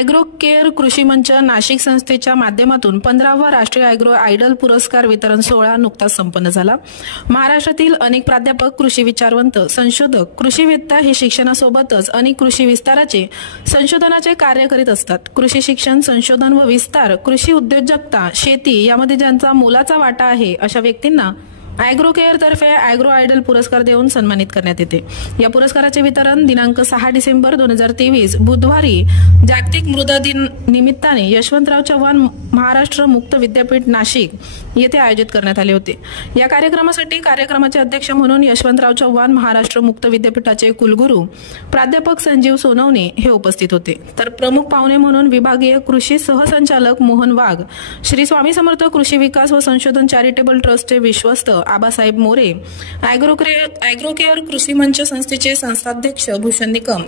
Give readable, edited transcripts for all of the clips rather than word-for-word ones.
Agro care कृषी मंच नाशिक संस्थेच्या माध्यमातून 15वा राष्ट्रीय ॲग्रो आयडल पुरस्कार वितरण सोहळा नुकताच संपन्न झाला। महाराष्ट्रातील अनेक प्राध्यापक, कृषी विचारवंत, संशोधक, कृषीवेत्ता हे शिक्षणासोबतच अनेक कृषी विस्ताराचे, संशोधनाचे कार्य करीत असतात। कृषी शिक्षण, संशोधन व विस्तार, कृषी उद्योजकता, शेती यामध्ये ज्यांचा मोलाचा वाटा आहे अशा व्यक्तींना ॲग्रो केअर तर्फे ॲग्रो आयडल पुरस्कार देऊन सन्मानित करण्यात येते। या पुरस्काराचे वितरण दिनांक 6 डिसेंबर 2023 बुधवारी जागतिक मृदा दिन निमित्ताने यशवंतराव चव्हाण महाराष्ट्र मुक्त विद्यापीठ नाशिक येथे आयोजित करण्यात आले होते। या कार्यक्रमासाठी कार्यक्रमाचे अध्यक्ष म्हणून यशवंतराव चव्हाण महाराष्ट्र मुक्त विद्यापीठाचे कुलगुरू प्राध्यापक संजीव सोनवणे हे उपस्थित होते। तर प्रमुख पाहुणे म्हणून विभागीय कृषी सहसंचालक मोहन वाघ, श्री स्वामी समर्थ कृषी विकास व संशोधन चॅरिटेबल ट्रस्टचे विश्वस्त आबासाहेब मोरे, ॲग्रो केअर कृषी मंच संस्थेचे संस्थाध्यक्ष भूषण निकम,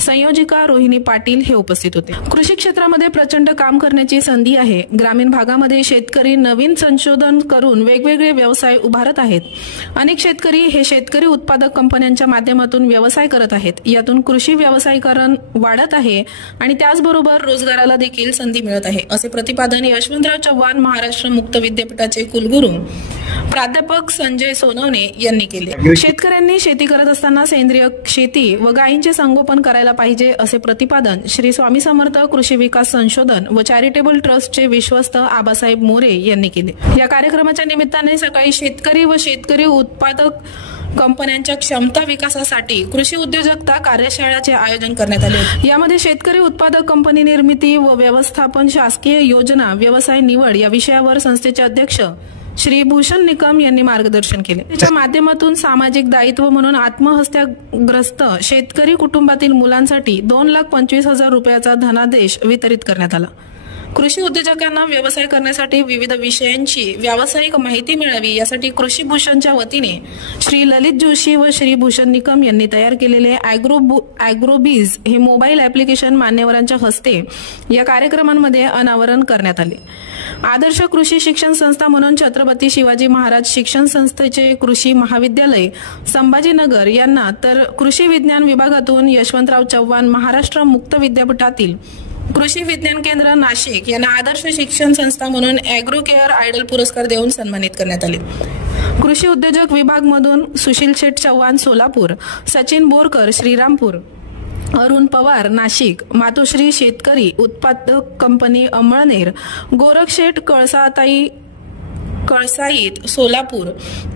संयोजिका रोहिणी पाटील हे उपस्थित होते। कृषी क्षेत्रामध्ये प्रचंड काम करण्याची संधी आहे। ग्रामीण भागामध्ये शेतकरी नवीन संशोधन करून वेगवेगळे व्यवसाय उभारत आहेत। अनेक शेतकरी हे शेतकरी उत्पादक कंपन्यांच्या माध्यमातून व्यवसाय करत आहेत। यातून कृषी व्यावसायीकरण वाढत आहे आणि त्याचबरोबर रोजगाराला देखील संधी मिळत आहे, असे प्रतिपादन यशवंतराव चव्हाण महाराष्ट्र मुक्त विद्यापीठाचे कुलगुरू प्राध्यापक संजय सोनवणे यांनी केले। शेतकऱ्यांनी शेती करत असताना सेंद्रिय शेती व गायींचे संगोपन करायला पाहिजे, असे प्रतिपादन श्री स्वामी समर्थ कृषी विकास संशोधन व चॅरिटेबल ट्रस्टचे विश्वस्त आबासाहेब मोरे यांनी केले। या कार्यक्रमाच्या निमित्ताने सकाळी शेतकरी व शेतकरी उत्पादक कंपन्यांच्या क्षमता विकासासाठी कृषी उद्योजकता कार्यशाळेचे आयोजन करण्यात आले। यामध्ये शेतकरी उत्पादक कंपनी निर्मिती व व्यवस्थापन, शासकीय योजना, व्यवसाय निवड या विषयावर संस्थेचे अध्यक्ष श्री भूषण निकम यांनी मार्गदर्शन केले। त्याच्या माध्यमातून सामाजिक दायित्व म्हणून आत्महत्याग्रस्त शेतकरी कुटुंबातील मुलांसाठी 2,25,000 रुपयाचा धनादेश वितरित करण्यात आला। कृषी उद्योजकांना व्यवसाय करण्यासाठी विविध विषयांची व्यावसायिक माहिती मिळावी यासाठी कृषी भूषणच्या वतीने श्री ललित जोशी व श्री भूषण निकम यांनी तयार केलेले ॲग्रोबीज हे मोबाईल ॲप्लिकेशन मान्यवरांच्या हस्ते या कार्यक्रमांमध्ये अनावरण करण्यात आले। आदर्श कृषी शिक्षण संस्था म्हणून छत्रपती शिवाजी महाराज शिक्षण संस्थेचे कृषी महाविद्यालय संभाजीनगर यांना, तर कृषी विज्ञान विभागातून यशवंतराव चव्हाण महाराष्ट्र मुक्त विद्यापीठातील कृषी विज्ञान केंद्र नाशिक यांना आदर्श शिक्षण संस्था म्हणून ॲग्रो केअर आयडल पुरस्कार देऊन सन्मानित करण्यात आले। कृषी उद्योजक विभागमधून सुशील शेठ चव्हाण सोलापूर, सचिन बोरकर श्रीरामपूर, अरुण पवार नाशिक, मातोश्री शेतकरी उत्पादक कंपनी अमळनेर, गोरखशेठ कळसाईत सोलापूर,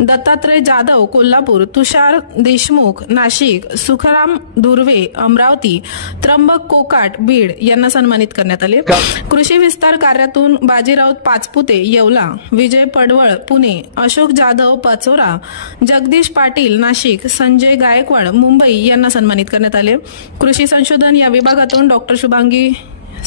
दत्तात्रय जाधव कोल्हापूर, तुषार देशमुख नाशिक, सुखराम धुर्वे अमरावती, त्र्यंबक कोकाट बीड यांना सन्मानित करण्यात आले। कृषी विस्तार कार्यातून बाजीराव पाचपुते येवला, विजय पडवळ पुणे, अशोक जाधव पाचोरा, जगदीश पाटील नाशिक, संजय गायकवाड मुंबई यांना सन्मानित करण्यात आले। कृषी संशोधन या विभागातून डॉक्टर शुभांगी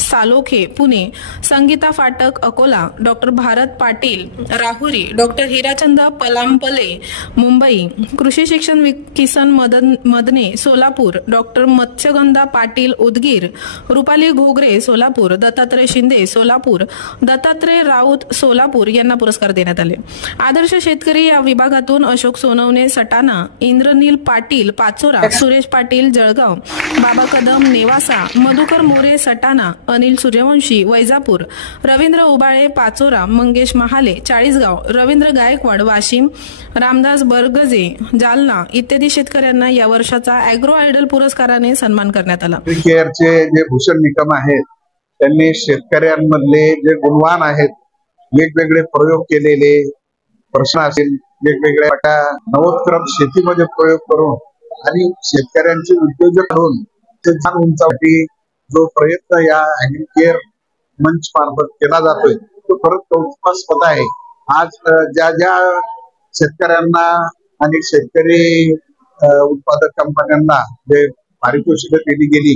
सालोखे पुणे, संगीता फाटक अकोला, डॉक्टर भारत पाटील राहुरी, डॉक्टर हिराचंद पलांपले मुंबई, कृषी शिक्षण किसन मदने सोलापूर, डॉक्टर मत्स्यगंधा पाटील उदगीर, रुपाली घोगरे सोलापूर, दत्तात्रय शिंदे सोलापूर, दत्तात्रय राऊत सोलापूर यांना पुरस्कार देण्यात आले। आदर्श शेतकरी या विभागातून अशोक सोनवणे सटाणा, इंद्रनील पाटील पाचोरा, सुरेश पाटील जळगाव, बाबा कदम नेवासा, मधुकर मोरे सटाणा, अनिल सूर्यवंशी वैजापूर, रवींद्र उबाळे पाचोरा, मंगेश महाले चाळीसगाव, रवींद्र गायकवाड वाशिम, रामदास बरगजे जालना इत्यादी शेतकऱ्यांना या वर्षाचा ॲग्रो आयडल पुरस्काराने सन्मान करण्यात आला। केअरचे जे भूषण निकम आहेत त्यांनी शेतकऱ्यांमधले जे गुणवान आहेत, वेगवेगळे प्रयोग केलेले प्रश्न असेल, वेगवेगळ्या नवोत्क्रम शेतीमध्ये प्रयोग करून आणि शेतकऱ्यांचे उद्योजक करून ते जाण उंचावण्यासाठी जो प्रयत्न या ॲग्रो केअर मंच मार्फत केला जातोय तो खरंच कौतुकास्पद आहे। आज ज्या ज्या शेतकऱ्यांना आणि शेतकरी उत्पादक कंपन्यांना जे पारितोषिक दिली गेली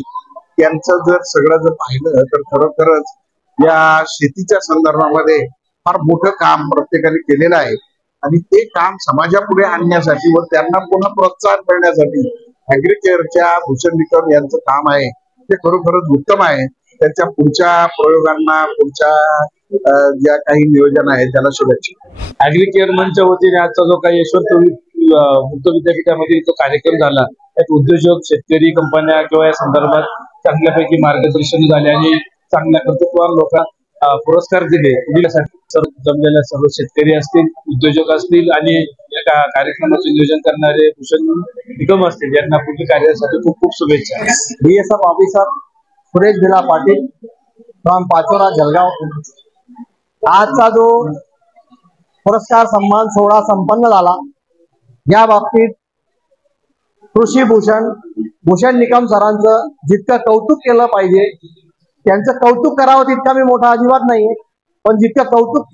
त्यांचं जर सगळं जर पाहिलं तर खरोखरच या शेतीच्या संदर्भामध्ये फार मोठं काम प्रत्येकाने केलेलं आहे आणि ते काम समाजापुढे आणण्यासाठी व त्यांना पुन्हा प्रोत्साहन करण्यासाठी ॲग्रो केअरच्या भूषण निकम यांचं काम आहे ते खरोखरच उत्तम आहे। त्याच्या पुढच्या प्रयोगांना, पुढच्या ज्या काही नियोजन आहे त्याला शुभेच्छा। ॲग्रो केअर मंचच्या वतीने आजचा जो काही यशवंत मुक्त विद्यापीठामध्ये जो कार्यक्रम झाला त्यात उद्योजक, शेतकरी कंपन्या किंवा या संदर्भात चांगल्यापैकी मार्गदर्शन झाले आणि चांगल्या कर्तृत्ववान लोकांना पुरस्कार दिले जमलेल्या सर्व शेतकरी असतील, उद्योजक असतील आणि या कार्यक्रमाचे नियोजन करणारे भूषण निकम असतील यांना पुढील कार्यासाठी खूप खूप शुभेच्छा. BSF ऑफिसर सुरेश भिला पाटील फ्रॉम पाचोरा जळगाव. आजचा जो पुरस्कार सन्मान सोहळा संपन्न झाला या बाबतीत कृषी भूषण निकम सरांचं जितकं कौतुक केलं पाहिजे, त्यांचं कौतुक करावं तितका मी मोठा अजिबात नाहीये, पण जितकं कौतुक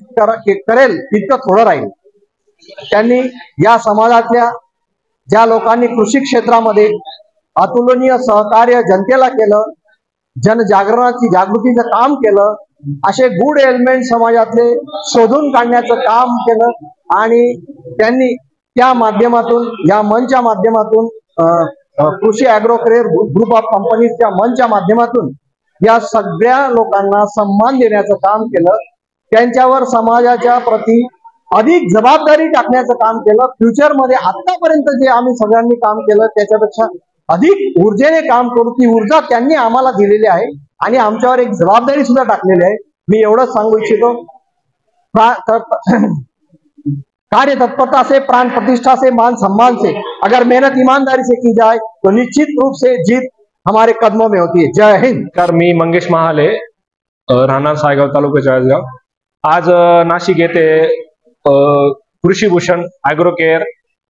करेल तितकं थोडं राहील. त्यांनी या समाजातल्या ज्या लोकांनी कृषी क्षेत्रामध्ये अतुलनीय सहकार्य जनतेला केलं, जागृतीचं काम केलं, असे गुड एलिमेंट समाजातले शोधून काढण्याचं काम केलं आणि त्यांनी त्या माध्यमातून या मंचच्या माध्यमातून कृषी ॲग्रो करिअर ग्रुप ऑफ कंपनीजच्या मंचच्या माध्यमातून या सगळ्या लोकांना सन्मान देण्याचं काम केलं. त्यांच्यावर समाजाच्या प्रती अधिक जबाबदारी टाकण्याचं काम केलं. फ्युचरमध्ये आतापर्यंत जे आम्ही सगळ्यांनी काम केलं त्याच्यापेक्षा अधिक ऊर्जेने काम करू, ती ऊर्जा त्यांनी आम्हाला दिलेली आहे आणि आमच्यावर एक जबाबदारी सुद्धा टाकलेली आहे. मी एवढंच सांगू इच्छितो, कार्य तत्परता से, प्राण प्रतिष्ठा से, मान सम्मान से, अगर मेहनत ईमानदारी से की जाए तो निश्चित रूप से जीत हमारे कदमों में होती है. जय हिंद. मी मंगेश महाले, राहणार सायगाव तालुका चाळीसगाव. आज नाशिक येथे कृषी भूषण ॲग्रो केअर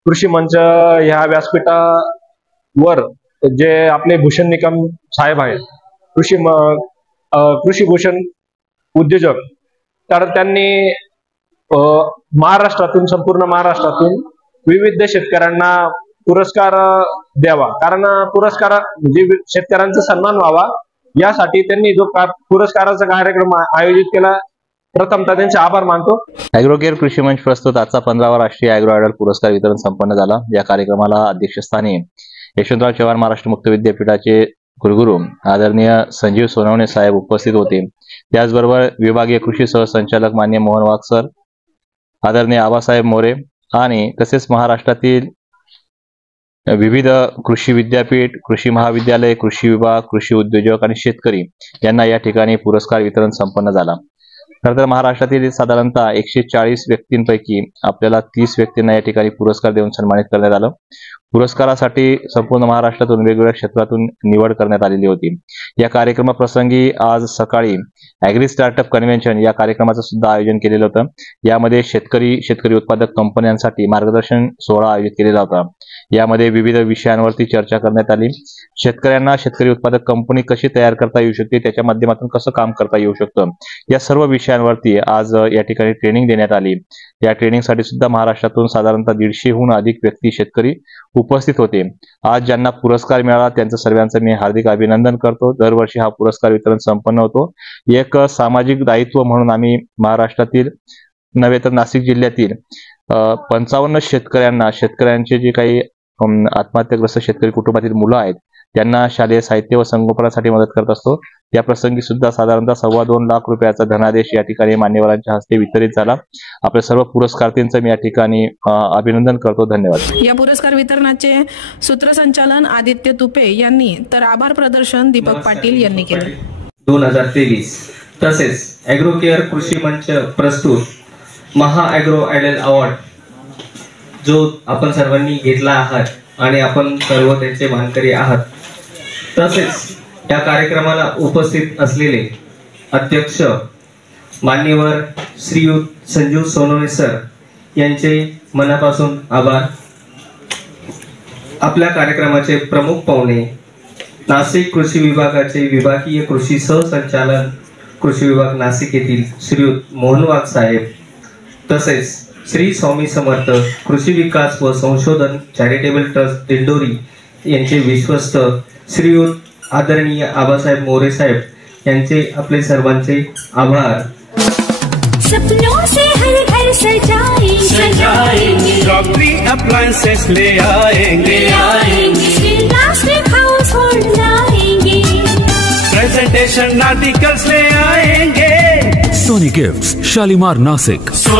कृषी मंच ह्या व्यासपीठावर जे आपले भूषण निकम साहेब आहेत, कृषी भूषण उद्योजक, तर त्यांनी महाराष्ट्रातून, संपूर्ण महाराष्ट्रातून विविध शेतकऱ्यांना पुरस्कार द्यावा, कारण पुरस्कार म्हणजे शेतकऱ्यांचा सन्मान व्हावा यासाठी त्यांनी जो पुरस्काराचा कार्यक्रम आयोजित केला, प्रथमतः त्यांचे आभार मानतो. ॲग्रो केअर कृषी मंच प्रस्तुत आजचा 15वा राष्ट्रीय ॲग्रो आयडल पुरस्कार वितरण संपन्न झाला. या कार्यक्रमाला अध्यक्षस्थानी यशवंतराव चव्हाण महाराष्ट्र मुक्त विद्यापीठाचे कुलगुरू आदरणीय संजीव सोनवणे साहेब उपस्थित होते. त्याचबरोबर विभागीय कृषी सहसंचालक मान्य मोहन वाघ सर, आदरणीय आबासाहेब मोरे आणि तसेच महाराष्ट्रातील विविध कृषी विद्यापीठ, कृषी महाविद्यालय, कृषी विभाग, कृषी उद्योजक आणि शेतकरी यांना या ठिकाणी पुरस्कार वितरण संपन्न झाला. तर महाराष्ट्रातील साधारणतः 140 व्यक्तींपैकी आपल्याला 30 व्यक्तींना या ठिकाणी पुरस्कार देऊन सन्मानित करण्यात आलं. पुरस्कारासाठी संपूर्ण महाराष्ट्रातून वेगवेगळ्या क्षेत्रातून निवड करण्यात आलेली होती. या कार्यक्रमाप्रसंगी आज सकाळी ॲग्री स्टार्टअप कन्व्हेन्शन या कार्यक्रमाचं सुद्धा आयोजन केलेलं होतं. यामध्ये शेतकरी उत्पादक कंपन्यांसाठी मार्गदर्शन सोहळा आयोजित केलेला होता. यामध्ये विविध विषयांवरती चर्चा करण्यात आली. शेतकऱ्यांना शेतकरी उत्पादक कंपनी कशी तयार करता येऊ शकते, त्याच्या माध्यमातून कसं काम करता येऊ शकतं, या सर्व विषयांवरती आज या ठिकाणी ट्रेनिंग देण्यात आली. या ट्रेनिंगसाठी सुद्धा महाराष्ट्रातून साधारणतः 150हून अधिक व्यक्ती शेतकरी उपस्थित होते. आज ज्यांना पुरस्कार मिळाला त्यांचं सर्वांचं मी हार्दिक अभिनंदन करतो. दरवर्षी हा पुरस्कार वितरण संपन्न होतो. एक सामाजिक दायित्व म्हणून आम्ही महाराष्ट्रातील नव्हे तर नाशिक जिल्ह्यातील 55 शेतकऱ्यांचे जे काही आत्महत्याग्रस्त शेतकरी कुटुंबातील मुलं आहेत त्यांना शालेय साहित्य व संगोपनासाठी मदत करत असतो. या प्रसंगी सुद्धा साधारणतः 2.25 लाख रुपयाचा धनादेश या ठिकाणी मान्यवरांच्या हस्ते वितरित झाला. आपल्या सर्व पुरस्कारार्थींचं मी या ठिकाणी अभिनंदन करतो. धन्यवाद. या पुरस्कार वितरणाचे सूत्रसंचालन आदित्य तुपे यांनी तर आभार प्रदर्शन दीपक पाटील यांनी केले. 2023 तसेच ॲग्रो केअर कृषी मंच प्रस्तुत महा ॲग्रो आयडल अवॉर्ड जो आपण सर्वांनी घेतला आहात आणि आपण सर्व त्यांचे मानकरी आहात. तसेच या कार्यक्रमाला उपस्थित असलेले अध्यक्ष मान्यवर श्रीयुत संजीव सोनवणे सर यांचे मनापासून आभार. आपल्या कार्यक्रमाचे प्रमुख पाहुणे नाशिक कृषी विभागाचे विभागीय कृषी सहसंचालक कृषी विभाग नाशिक येथील श्रीयुत मोहन वाघ साहेब, तसेच श्री स्वामी समर्थ कृषी विकास व संशोधन चॅरिटेबल ट्रस्ट दिंडोरी यांचे विश्वस्त श्रीयुत आदरणीय आबासाहेब मोरे साहेब यांचे आपले सर्वांचे आभार. सपनों से हर घर सजाएंगे, रॉकरी अप्लायंसेस ले आएंगे, प्लास्टिक हाउसहोल्ड लाएंगे, प्रेजेंटेशन आर्टिकल्स ले आएंगे. Sony gifts, Shalimar, Nashik.